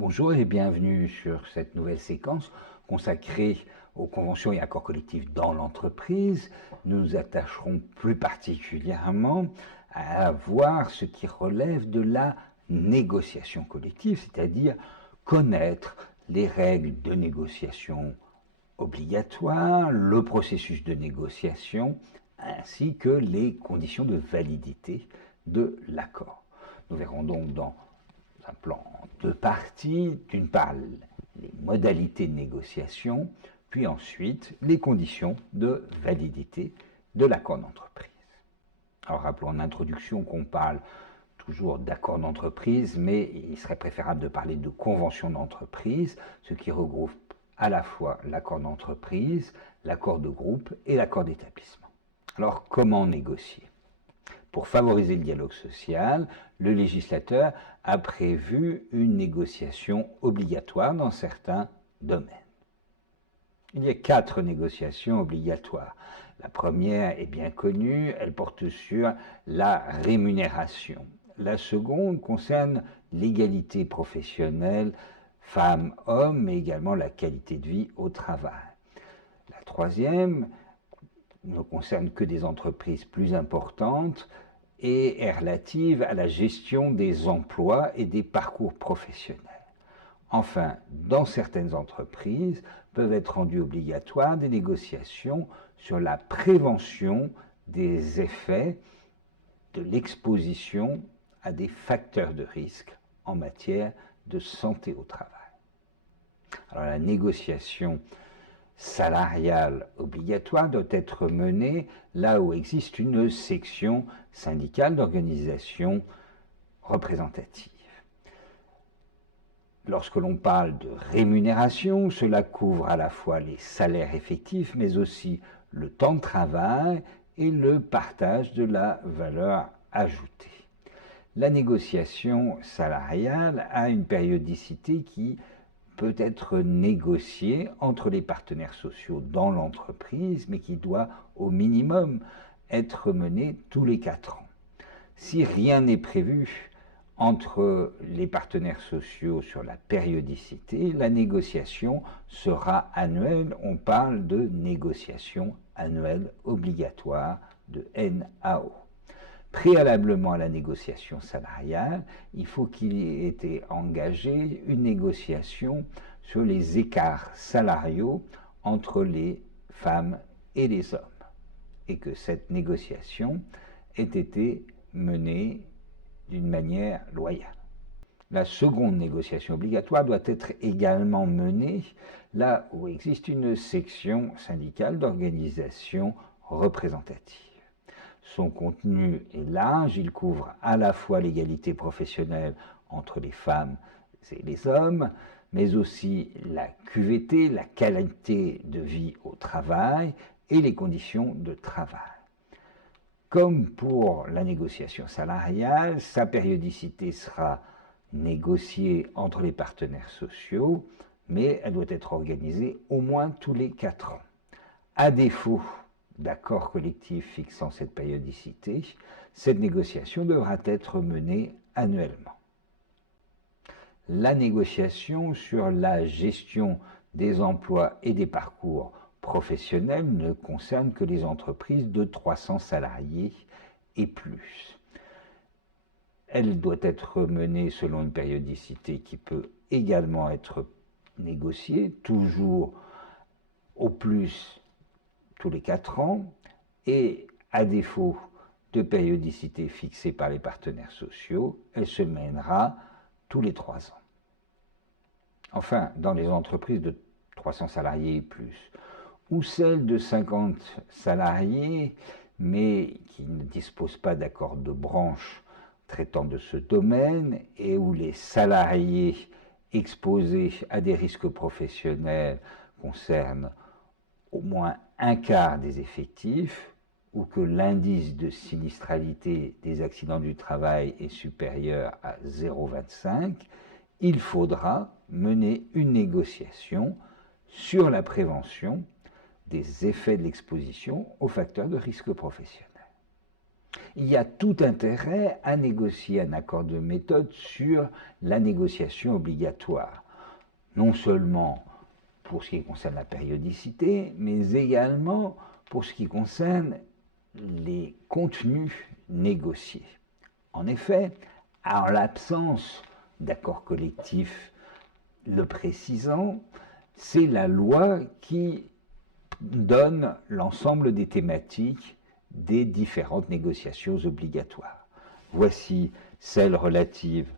Bonjour et bienvenue sur cette nouvelle séquence consacrée aux conventions et accords collectifs dans l'entreprise. Nous nous attacherons plus particulièrement à voir ce qui relève de la négociation collective, c'est-à-dire connaître les règles de négociation obligatoires, le processus de négociation, ainsi que les conditions de validité de l'accord. Nous verrons donc dans un plan en deux parties, d'une part les modalités de négociation, puis ensuite les conditions de validité de l'accord d'entreprise. Alors rappelons en introduction qu'on parle toujours d'accord d'entreprise, mais il serait préférable de parler de convention d'entreprise, ce qui regroupe à la fois l'accord d'entreprise, l'accord de groupe et l'accord d'établissement. Alors comment négocier ? Pour favoriser le dialogue social, le législateur a prévu une négociation obligatoire dans certains domaines. Il y a 4 négociations obligatoires. La première est bien connue, elle porte sur la rémunération. La seconde concerne l'égalité professionnelle femmes-hommes, mais également la qualité de vie au travail. La troisième ne concerne que des entreprises plus importantes et est relative à la gestion des emplois et des parcours professionnels. Enfin, dans certaines entreprises, peuvent être rendues obligatoires des négociations sur la prévention des effets de l'exposition à des facteurs de risque en matière de santé au travail. Alors la négociation salariale obligatoire doit être menée là où existe une section syndicale d'organisation représentative. Lorsque l'on parle de rémunération, cela couvre à la fois les salaires effectifs, mais aussi le temps de travail et le partage de la valeur ajoutée. La négociation salariale a une périodicité qui peut être négociée entre les partenaires sociaux dans l'entreprise, mais qui doit au minimum être menée tous les 4 ans. Si rien n'est prévu entre les partenaires sociaux sur la périodicité, la négociation sera annuelle. On parle de négociation annuelle obligatoire, de NAO. Préalablement à la négociation salariale, il faut qu'il y ait été engagé une négociation sur les écarts salariaux entre les femmes et les hommes, et que cette négociation ait été menée d'une manière loyale. La seconde négociation obligatoire doit être également menée là où existe une section syndicale d'organisation représentative. Son contenu est large, il couvre à la fois l'égalité professionnelle entre les femmes et les hommes, mais aussi la QVT, la qualité de vie au travail et les conditions de travail. Comme pour la négociation salariale, sa périodicité sera négociée entre les partenaires sociaux, mais elle doit être organisée au moins tous les 4 ans. À défaut d'accord collectif fixant cette périodicité, cette négociation devra être menée annuellement. La négociation sur la gestion des emplois et des parcours professionnels ne concerne que les entreprises de 300 salariés et plus. Elle doit être menée selon une périodicité qui peut également être négociée, toujours au plus tous les 4 ans, et à défaut de périodicité fixée par les partenaires sociaux, elle se mènera tous les 3 ans. Enfin, dans les entreprises de 300 salariés et plus, ou celles de 50 salariés, mais qui ne disposent pas d'accord de branche traitant de ce domaine, et où les salariés exposés à des risques professionnels concernent au moins un quart des effectifs, ou que l'indice de sinistralité des accidents du travail est supérieur à 0,25, il faudra mener une négociation sur la prévention des effets de l'exposition aux facteurs de risque professionnel. Il y a tout intérêt à négocier un accord de méthode sur la négociation obligatoire, non seulement pour ce qui concerne la périodicité, mais également pour ce qui concerne les contenus négociés. En effet, en l'absence d'accord collectif le précisant, c'est la loi qui donne l'ensemble des thématiques des différentes négociations obligatoires. Voici celle relative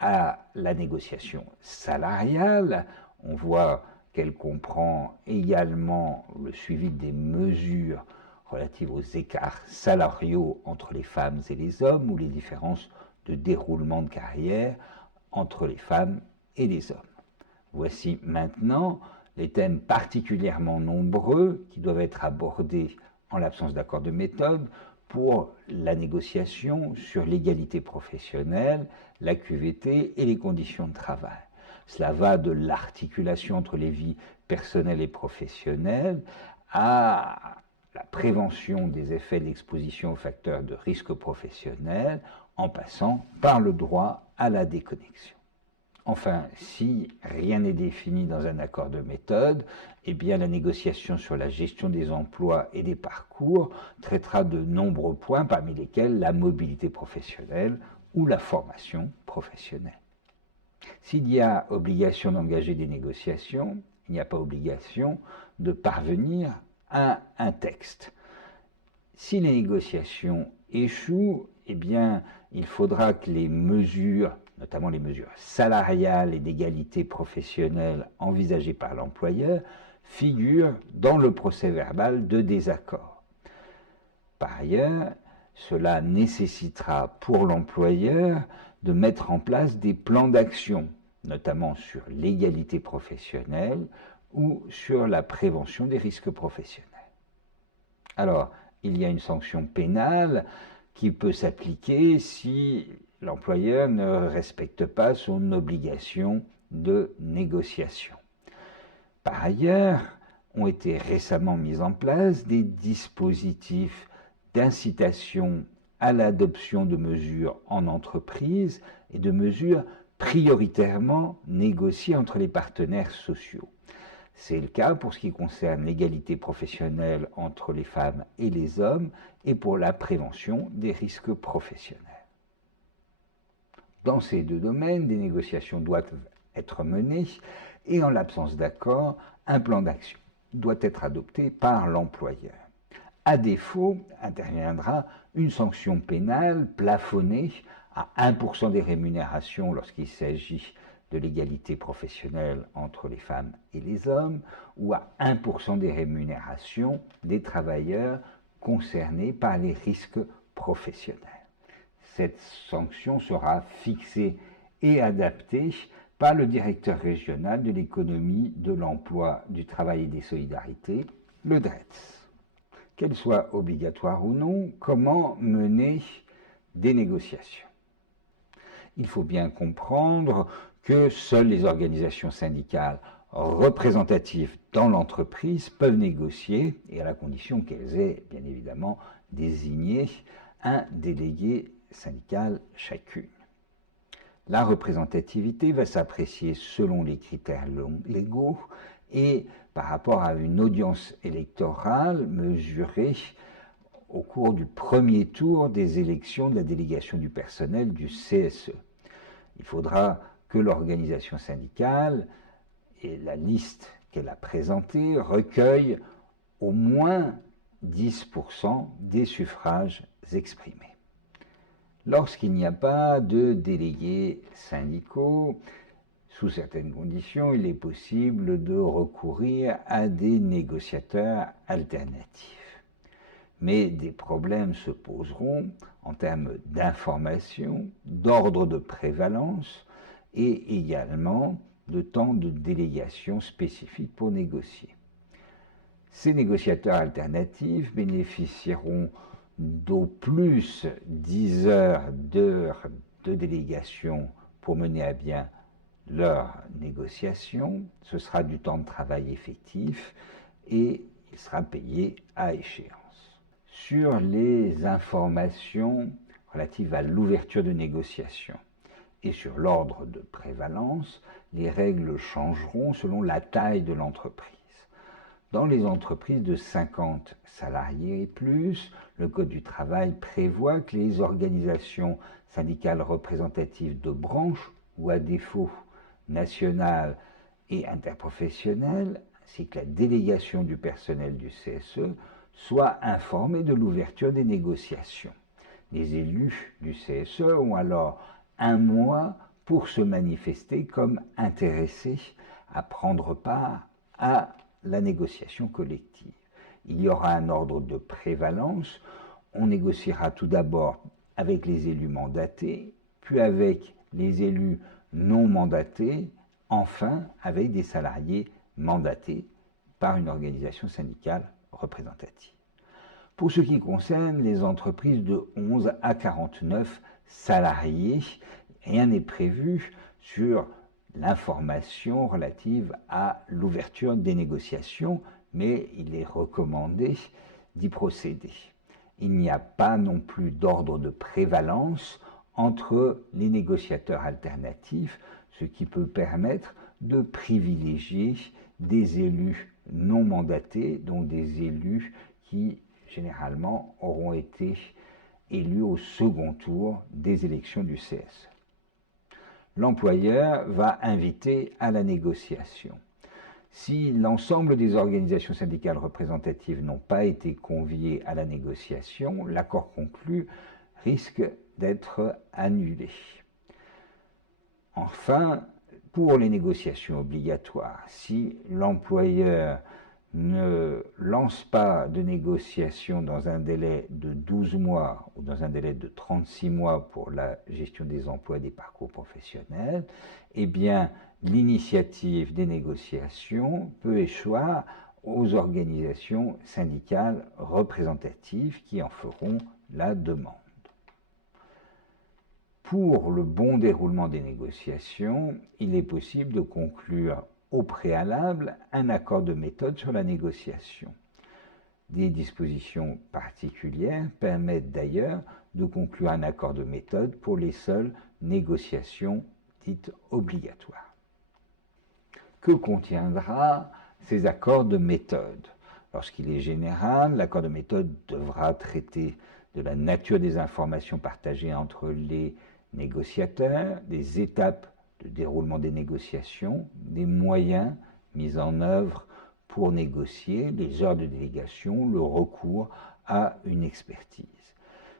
à la négociation salariale. On voit qu'elle comprend également le suivi des mesures relatives aux écarts salariaux entre les femmes et les hommes ou les différences de déroulement de carrière entre les femmes et les hommes. Voici maintenant les thèmes particulièrement nombreux qui doivent être abordés en l'absence d'accord de méthode pour la négociation sur l'égalité professionnelle, la QVT et les conditions de travail. Cela va de l'articulation entre les vies personnelles et professionnelles à la prévention des effets d'exposition aux facteurs de risque professionnel en passant par le droit à la déconnexion. Enfin, si rien n'est défini dans un accord de méthode, eh bien la négociation sur la gestion des emplois et des parcours traitera de nombreux points, parmi lesquels la mobilité professionnelle ou la formation professionnelle. S'il y a obligation d'engager des négociations, il n'y a pas obligation de parvenir à un texte. Si les négociations échouent, eh bien, il faudra que les mesures, notamment les mesures salariales et d'égalité professionnelle envisagées par l'employeur, figurent dans le procès-verbal de désaccord. Par ailleurs, cela nécessitera pour l'employeur de mettre en place des plans d'action, notamment sur l'égalité professionnelle ou sur la prévention des risques professionnels. Alors, il y a une sanction pénale qui peut s'appliquer si l'employeur ne respecte pas son obligation de négociation. Par ailleurs, ont été récemment mis en place des dispositifs d'incitation à l'adoption de mesures en entreprise et de mesures prioritairement négociées entre les partenaires sociaux. C'est le cas pour ce qui concerne l'égalité professionnelle entre les femmes et les hommes et pour la prévention des risques professionnels. Dans ces deux domaines, des négociations doivent être menées et en l'absence d'accord, un plan d'action doit être adopté par l'employeur. À défaut, interviendra une sanction pénale plafonnée à 1% des rémunérations lorsqu'il s'agit de l'égalité professionnelle entre les femmes et les hommes, ou à 1% des rémunérations des travailleurs concernés par les risques professionnels. Cette sanction sera fixée et adaptée par le directeur régional de l'économie, de l'emploi, du travail et des solidarités, le DRETS. Qu'elle soit obligatoire ou non, comment mener des négociations? Il faut bien comprendre que seules les organisations syndicales représentatives dans l'entreprise peuvent négocier, et à la condition qu'elles aient bien évidemment désigné un délégué syndical chacune. La représentativité va s'apprécier selon les critères légaux et par rapport à une audience électorale mesurée au cours du premier tour des élections de la délégation du personnel du CSE. Il faudra que l'organisation syndicale et la liste qu'elle a présentée recueillent au moins 10% des suffrages exprimés. Lorsqu'il n'y a pas de délégués syndicaux, sous certaines conditions, il est possible de recourir à des négociateurs alternatifs. Mais des problèmes se poseront en termes d'information, d'ordre de prévalence et également de temps de délégation spécifique pour négocier. Ces négociateurs alternatifs bénéficieront d'au plus 10 heures de délégation pour mener à bien leur négociation. Ce sera du temps de travail effectif et il sera payé à échéance. sur les informations relatives à l'ouverture de négociations. Et sur l'ordre de prévalence, les règles changeront selon la taille de l'entreprise. Dans les entreprises de 50 salariés et plus, le Code du travail prévoit que les organisations syndicales représentatives de branches, ou à défaut nationales et interprofessionnelles, ainsi que la délégation du personnel du CSE, soient informées de l'ouverture des négociations. Les élus du CSE ont alors un mois pour se manifester comme intéressés à prendre part à la négociation collective. Il y aura un ordre de prévalence. On négociera tout d'abord avec les élus mandatés, puis avec les élus non mandatés, enfin avec des salariés mandatés par une organisation syndicale représentative. Pour ce qui concerne les entreprises de 11 à 49 salariés, rien n'est prévu sur l'information relative à l'ouverture des négociations, mais il est recommandé d'y procéder. Il n'y a pas non plus d'ordre de prévalence entre les négociateurs alternatifs, ce qui peut permettre de privilégier des élus non mandatés, donc des élus qui généralement auront été élus au second tour des élections du CSE. L'employeur va inviter à la négociation. Si l'ensemble des organisations syndicales représentatives n'ont pas été conviées à la négociation, l'accord conclu risque d'être annulé. Enfin, pour les négociations obligatoires, si l'employeur ne lance pas de négociation dans un délai de 12 mois ou dans un délai de 36 mois pour la gestion des emplois et des parcours professionnels, eh bien, l'initiative des négociations peut échoir aux organisations syndicales représentatives qui en feront la demande. Pour le bon déroulement des négociations, il est possible de conclure au préalable un accord de méthode sur la négociation. Des dispositions particulières permettent d'ailleurs de conclure un accord de méthode pour les seules négociations dites obligatoires. Que contiendra ces accords de méthode? Lorsqu'il est général, l'accord de méthode devra traiter de la nature des informations partagées entre les négociateurs, des étapes de déroulement des négociations, des moyens mis en œuvre pour négocier, les heures de délégation, le recours à une expertise.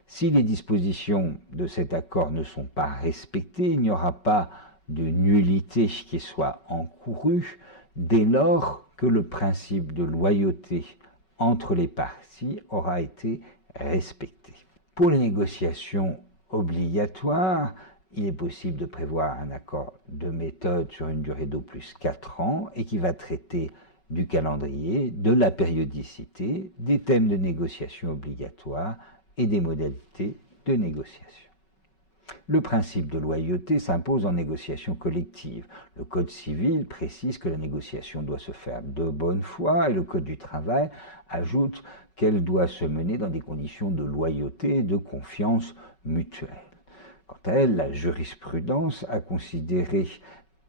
Si les dispositions de cet accord ne sont pas respectées, il n'y aura pas de nullité qui soit encourue dès lors que le principe de loyauté entre les parties aura été respecté. Pour les négociations obligatoires, il est possible de prévoir un accord de méthode sur une durée d'au plus 4 ans et qui va traiter du calendrier, de la périodicité, des thèmes de négociation obligatoires et des modalités de négociation. Le principe de loyauté s'impose en négociation collective. Le Code civil précise que la négociation doit se faire de bonne foi et le Code du travail ajoute qu'elle doit se mener dans des conditions de loyauté et de confiance mutuelle. Quant à elle, la jurisprudence a considéré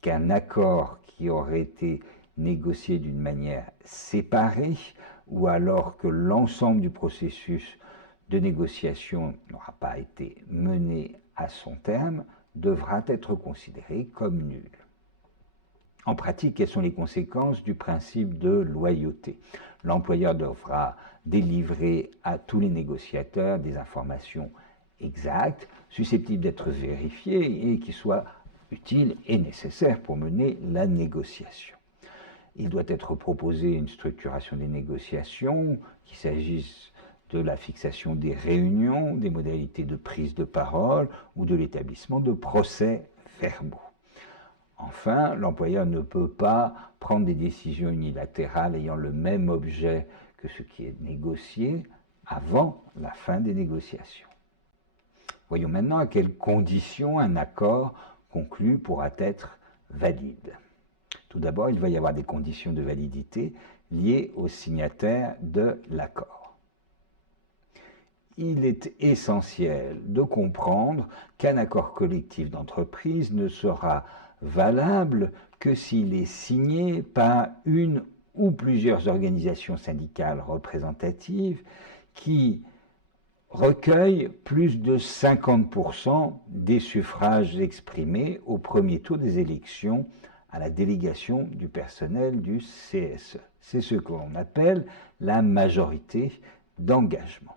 qu'un accord qui aurait été négocié d'une manière séparée ou alors que l'ensemble du processus de négociation n'aura pas été mené à son terme devra être considéré comme nul. En pratique, quelles sont les conséquences du principe de loyauté? L'employeur devra délivrer à tous les négociateurs des informations exactes, susceptibles d'être vérifiées et qui soient utiles et nécessaires pour mener la négociation. Il doit être proposé une structuration des négociations, qu'il s'agisse de la fixation des réunions, des modalités de prise de parole ou de l'établissement de procès-verbaux. Enfin, l'employeur ne peut pas prendre des décisions unilatérales ayant le même objet que ce qui est négocié avant la fin des négociations. Voyons maintenant à quelles conditions un accord conclu pourra être valide. Tout d'abord, il va y avoir des conditions de validité liées aux signataires de l'accord. il est essentiel de comprendre qu'un accord collectif d'entreprise ne sera valable que s'il est signé par une ou plusieurs organisations syndicales représentatives qui recueillent plus de 50% des suffrages exprimés au premier tour des élections à la délégation du personnel du CSE. C'est ce que l'on appelle la majorité d'engagement.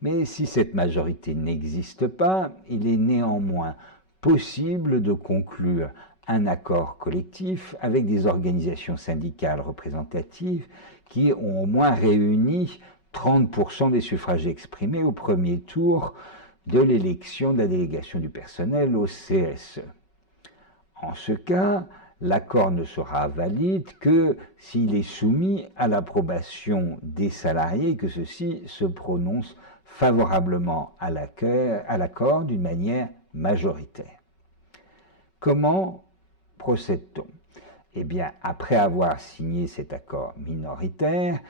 Mais si cette majorité n'existe pas, il est néanmoins possible de conclure un accord collectif avec des organisations syndicales représentatives qui ont au moins réuni 30% des suffrages exprimés au premier tour de l'élection de la délégation du personnel au CSE. En ce cas, l'accord ne sera valide que s'il est soumis à l'approbation des salariés et que ceux-ci se prononcent favorablement à l'accord d'une manière majoritaire. Comment procède-t-on? Eh bien, après avoir signé cet accord minoritaire,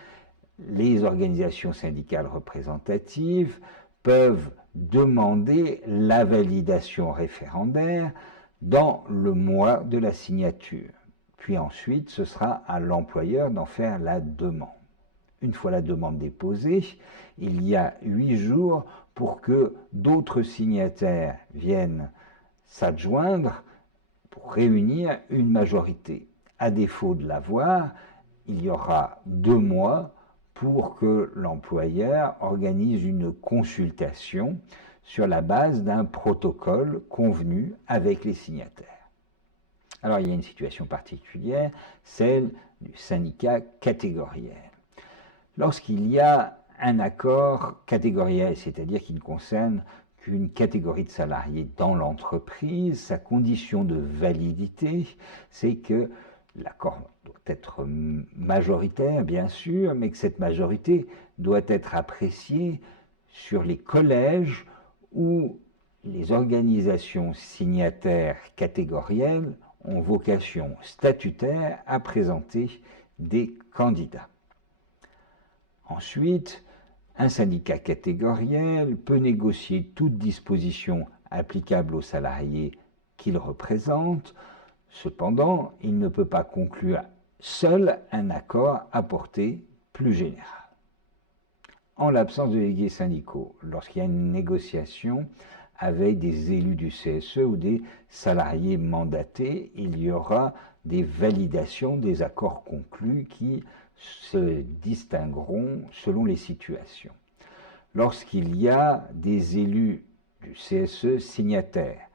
les organisations syndicales représentatives peuvent demander la validation référendaire dans le mois de la signature. Puis ensuite, ce sera à l'employeur d'en faire la demande. Une fois la demande déposée, il y a 8 jours pour que d'autres signataires viennent s'adjoindre pour réunir une majorité. À défaut de l'avoir, il y aura 2 mois pour que l'employeur organise une consultation sur la base d'un protocole convenu avec les signataires. Alors il y a une situation particulière, celle du syndicat catégoriel. Lorsqu'il y a un accord catégoriel, c'est-à-dire qu'il ne concerne qu'une catégorie de salariés dans l'entreprise, sa condition de validité, c'est que l'accord doit être majoritaire, bien sûr, mais que cette majorité doit être appréciée sur les collèges où les organisations signataires catégorielles ont vocation statutaire à présenter des candidats. Ensuite, un syndicat catégoriel peut négocier toute disposition applicable aux salariés qu'il représente. Cependant, il ne peut pas conclure seul un accord à portée plus générale. En l'absence de délégués syndicaux, lorsqu'il y a une négociation avec des élus du CSE ou des salariés mandatés, il y aura des validations des accords conclus qui se distingueront selon les situations. Lorsqu'il y a des élus du CSE signataires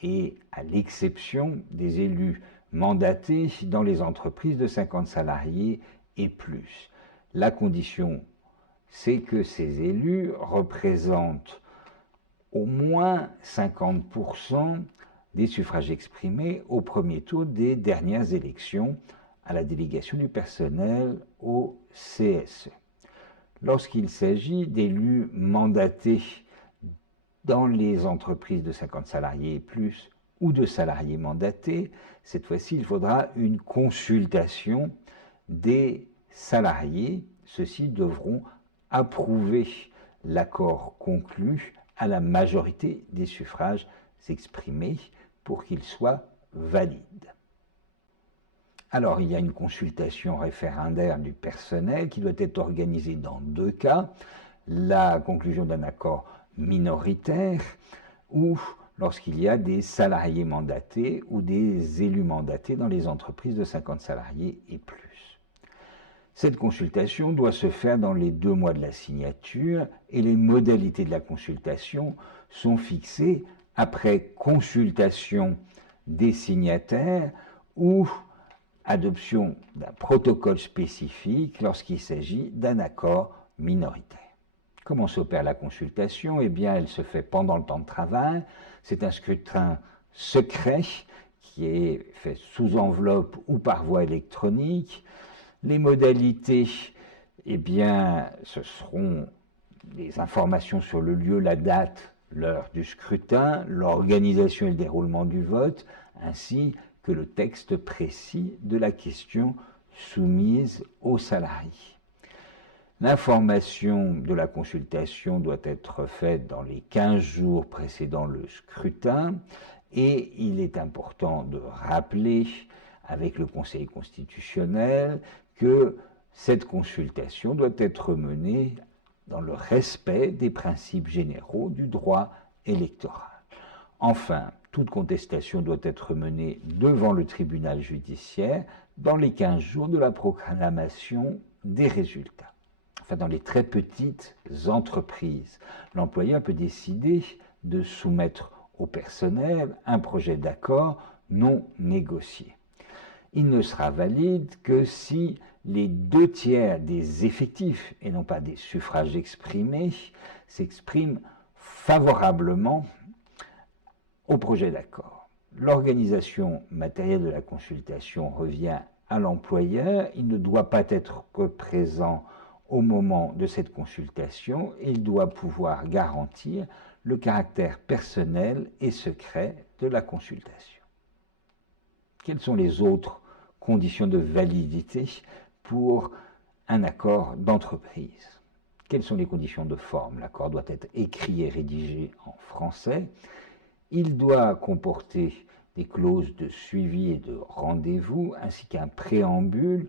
et à l'exception des élus mandatés dans les entreprises de 50 salariés et plus, la condition c'est que ces élus représentent au moins 50% des suffrages exprimés au premier tour des dernières élections à la délégation du personnel au CSE. Lorsqu'il s'agit d'élus mandatés dans les entreprises de 50 salariés et plus ou de salariés mandatés, cette fois-ci, il faudra une consultation des salariés. Ceux-ci devront approuver l'accord conclu à la majorité des suffrages exprimés pour qu'il soit valide. Alors, il y a une consultation référendaire du personnel qui doit être organisée dans 2 cas. La conclusion d'un accord minoritaire ou lorsqu'il y a des salariés mandatés ou des élus mandatés dans les entreprises de 50 salariés et plus. Cette consultation doit se faire dans les 2 mois de la signature et les modalités de la consultation sont fixées après consultation des signataires ou adoption d'un protocole spécifique lorsqu'il s'agit d'un accord minoritaire. Comment s'opère la consultation? Eh bien, elle se fait pendant le temps de travail. C'est un scrutin secret qui est fait sous enveloppe ou par voie électronique. Les modalités, eh bien, ce seront des informations sur le lieu, la date, l'heure du scrutin, l'organisation et le déroulement du vote, ainsi que le texte précis de la question soumise aux salariés. L'information de la consultation doit être faite dans les 15 jours précédant le scrutin et il est important de rappeler avec le Conseil constitutionnel que cette consultation doit être menée dans le respect des principes généraux du droit électoral. Enfin, toute contestation doit être menée devant le tribunal judiciaire dans les 15 jours de la proclamation des résultats. Enfin, dans les très petites entreprises, l'employeur peut décider de soumettre au personnel un projet d'accord non négocié. Il ne sera valide que si les 2/3 des effectifs, et non pas des suffrages exprimés, s'expriment favorablement au projet d'accord. L'organisation matérielle de la consultation revient à l'employeur. Il ne doit pas être présent au moment de cette consultation. Il doit pouvoir garantir le caractère personnel et secret de la consultation. Quelles sont les autres conditions de validité pour un accord d'entreprise? Quelles sont les conditions de forme? L'accord doit être écrit et rédigé en français. Il doit comporter des clauses de suivi et de rendez-vous, ainsi qu'un préambule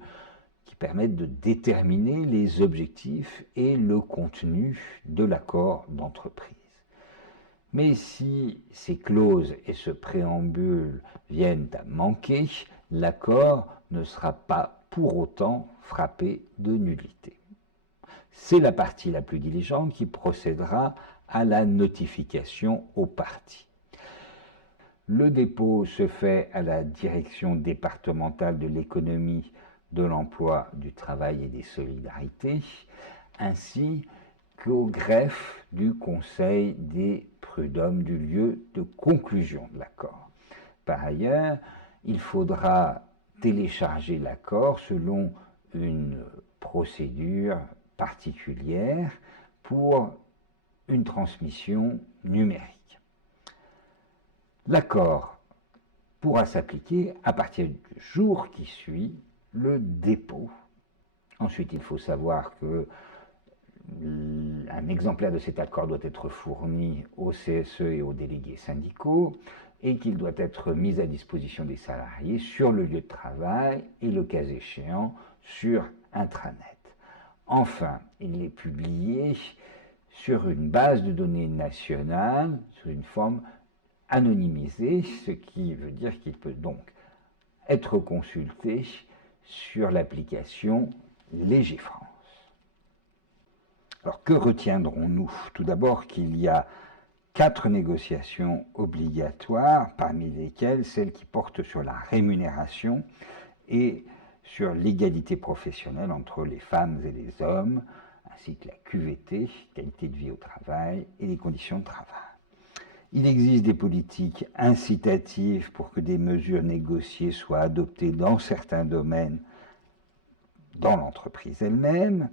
qui permettent de déterminer les objectifs et le contenu de l'accord d'entreprise. Mais si ces clauses et ce préambule viennent à manquer, l'accord ne sera pas pour autant frappé de nullité. C'est la partie la plus diligente qui procédera à la notification aux parties. Le dépôt se fait à la direction départementale de l'économie, de l'emploi, du travail et des solidarités, ainsi qu'au greffe du Conseil des prud'hommes du lieu de conclusion de l'accord. Par ailleurs, il faudra télécharger l'accord selon une procédure particulière pour une transmission numérique. L'accord pourra s'appliquer à partir du jour qui suit le dépôt. Ensuite, il faut savoir que un exemplaire de cet accord doit être fourni au CSE et aux délégués syndicaux et qu'il doit être mis à disposition des salariés sur le lieu de travail et, le cas échéant, sur intranet. Enfin, il est publié sur une base de données nationale, sous une forme anonymisée, ce qui veut dire qu'il peut donc être consulté sur l'application Légifrance. Alors, que retiendrons-nous? Tout d'abord qu'il y a 4 négociations obligatoires, parmi lesquelles celles qui portent sur la rémunération et sur l'égalité professionnelle entre les femmes et les hommes, ainsi que la QVT, qualité de vie au travail, et les conditions de travail. Il existe des politiques incitatives pour que des mesures négociées soient adoptées dans certains domaines dans l'entreprise elle-même.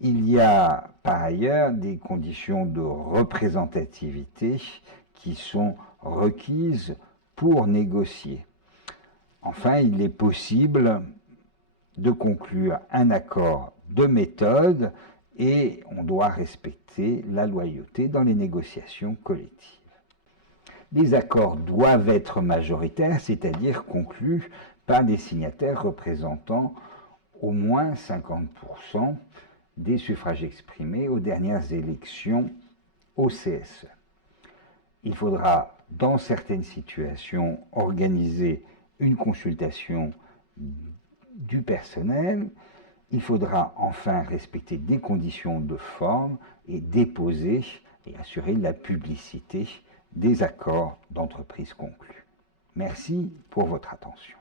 Il y a par ailleurs des conditions de représentativité qui sont requises pour négocier. Enfin, il est possible de conclure un accord de méthode et on doit respecter la loyauté dans les négociations collectives. Les accords doivent être majoritaires, c'est-à-dire conclus par des signataires représentant au moins 50% des suffrages exprimés aux dernières élections au CSE. Il faudra, dans certaines situations, organiser une consultation du personnel. Il faudra enfin respecter des conditions de forme et déposer et assurer la publicité des accords d'entreprise conclus. Merci pour votre attention.